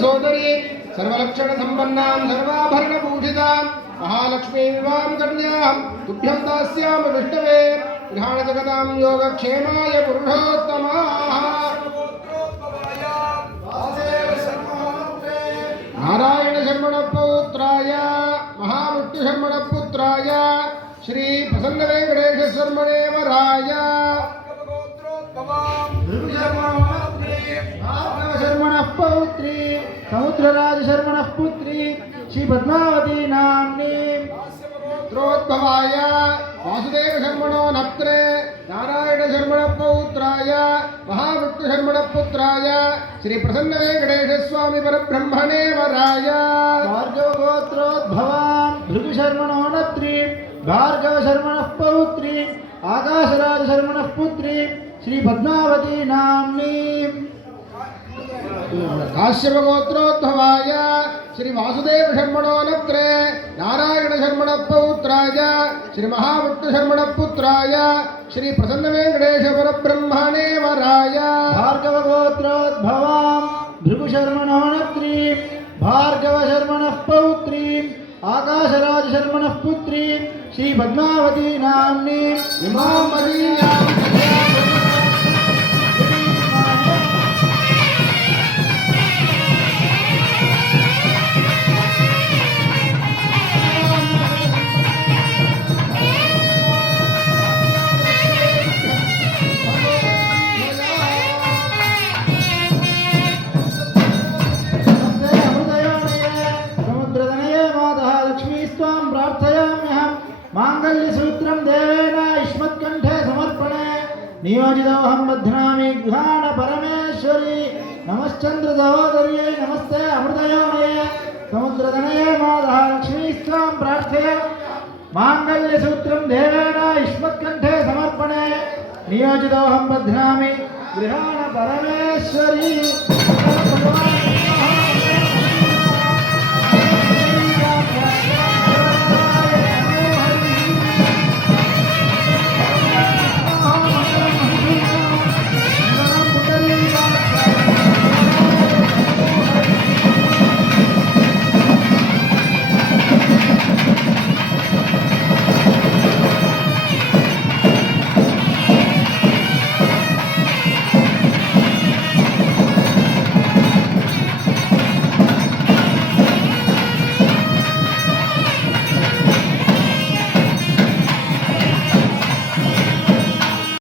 सोदरी सर्वलक्षण संपन्नां सर्वाभरण भूषितां महालक्ष्मी विवां कन्यां तुभ्यं दास्याम विष्णवे गृहाण जगतां योगक्षेमाय पुरुषोत्तमाः नारायण शर्मण पौत्राय महाविष्णु शर्मण पुत्राय श्री प्रसन्न वेंकटेश शर्मणेवराय शर्मण पौत्री समुद्रराज शर्मण पुत्री श्री पद्मावती नाम्नी पुत्रोद्भवाय वासुदेव शर्मणो नप्त्रे नारायण शर्मण पौत्राय महाविष्णु शर्मण पुत्राय श्री प्रसन्न वेंकटेश स्वामी परब्रह्मणे वराय भार्गव गोत्रोद्भवान् भृगु शर्मणो नप्त्री भार्गव शर्मण पौत्री आकाशराज शर्मण पुत्री श्री पद्मावती नाम्नी काश्यप गोत्रोद्भवाय श्री वासुदेव शर्मणो नप्त्रे नारायण शर्मण पौत्राय श्री महाविष्णु शर्मण पुत्राय श्री प्रसन्न वेंकटेश परब्रह्मणे वराय भार्गव गोत्रोद्भवान् भृगु शर्मणो नप्त्री भार्गव शर्मण पौत्री आकाशराज शर्मण पुत्री श्री पद्मावती नाम्नी इमां मदीयां मांगल्यसूत्रं देवेन युष्मत्कण्ठे समर्पणे नियोजितोऽहं बध्नामि गृहाण परमेश्वरी नमश्चंद्र सहोदर्यै नमस्ते अमृतयोनये समुद्रतनये माता लक्ष्मीस्त्वां प्रार्थयामि मांगल्यसूत्रं देवेन युष्मत्कण्ठे समर्पणे नियोजितोऽहं बध्नामि गृहाण परमेश्वरी